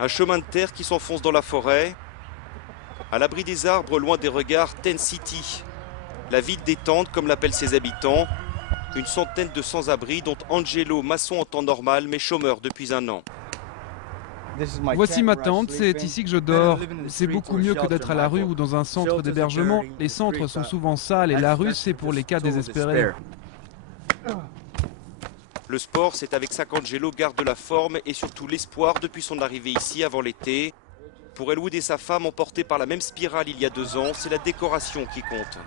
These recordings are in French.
Un chemin de terre qui s'enfonce dans la forêt. À l'abri des arbres, loin des regards, Tent City. La ville détente, comme l'appellent ses habitants. Une centaine de sans-abri, dont Angelo, maçon en temps normal, mais chômeur depuis un an. Voici ma tente, c'est ici que je dors. C'est beaucoup mieux que d'être à la rue ou dans un centre d'hébergement. Les centres sont souvent sales et la rue, c'est pour les cas désespérés. Le sport, c'est avec ça qu'Angelo garde la forme et surtout l'espoir depuis son arrivée ici avant l'été. Pour Elwood et sa femme, emportés par la même spirale il y a 2 ans, c'est la décoration qui compte.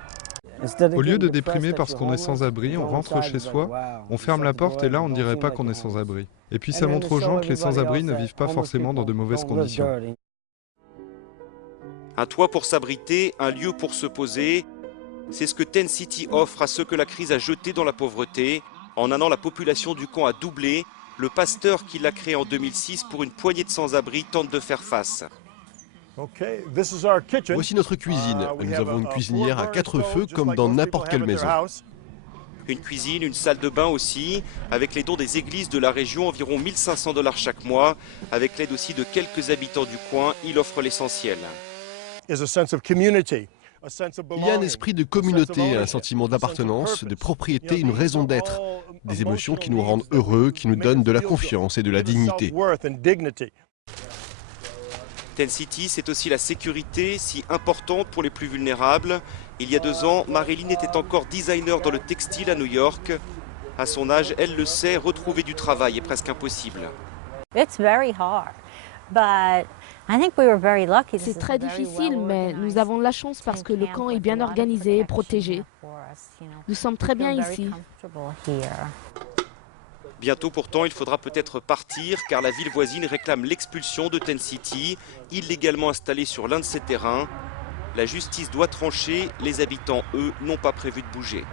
Au lieu de déprimer parce qu'on est sans abri, on rentre chez soi, on ferme la porte et là on ne dirait pas qu'on est sans abri. Et puis ça montre aux gens que les sans-abri ne vivent pas forcément dans de mauvaises conditions. Un toit pour s'abriter, un lieu pour se poser, c'est ce que Tent City offre à ceux que la crise a jetés dans la pauvreté. En un an, la population du camp a doublé. Le pasteur qui l'a créé en 2006 pour une poignée de sans-abri tente de faire face. Voici notre cuisine. Nous avons une cuisinière à 4 feux comme dans n'importe quelle maison. Une cuisine, une salle de bain aussi. Avec les dons des églises de la région, environ 1 500 $ chaque mois. Avec l'aide aussi de quelques habitants du coin, il offre l'essentiel. Il y a un esprit de communauté, un sentiment d'appartenance, de propriété, une raison d'être. Des émotions qui nous rendent heureux, qui nous donnent de la confiance et de la dignité. Tent City, c'est aussi la sécurité, si importante pour les plus vulnérables. Il y a 2 ans, Marilyn était encore designer dans le textile à New York. À son âge, elle le sait, retrouver du travail est presque impossible. C'est très difficile, mais nous avons de la chance parce que le camp est bien organisé et protégé. Nous sommes très bien ici. Bientôt pourtant, il faudra peut-être partir car la ville voisine réclame l'expulsion de Tent City, illégalement installé sur l'un de ses terrains. La justice doit trancher, les habitants, eux, n'ont pas prévu de bouger.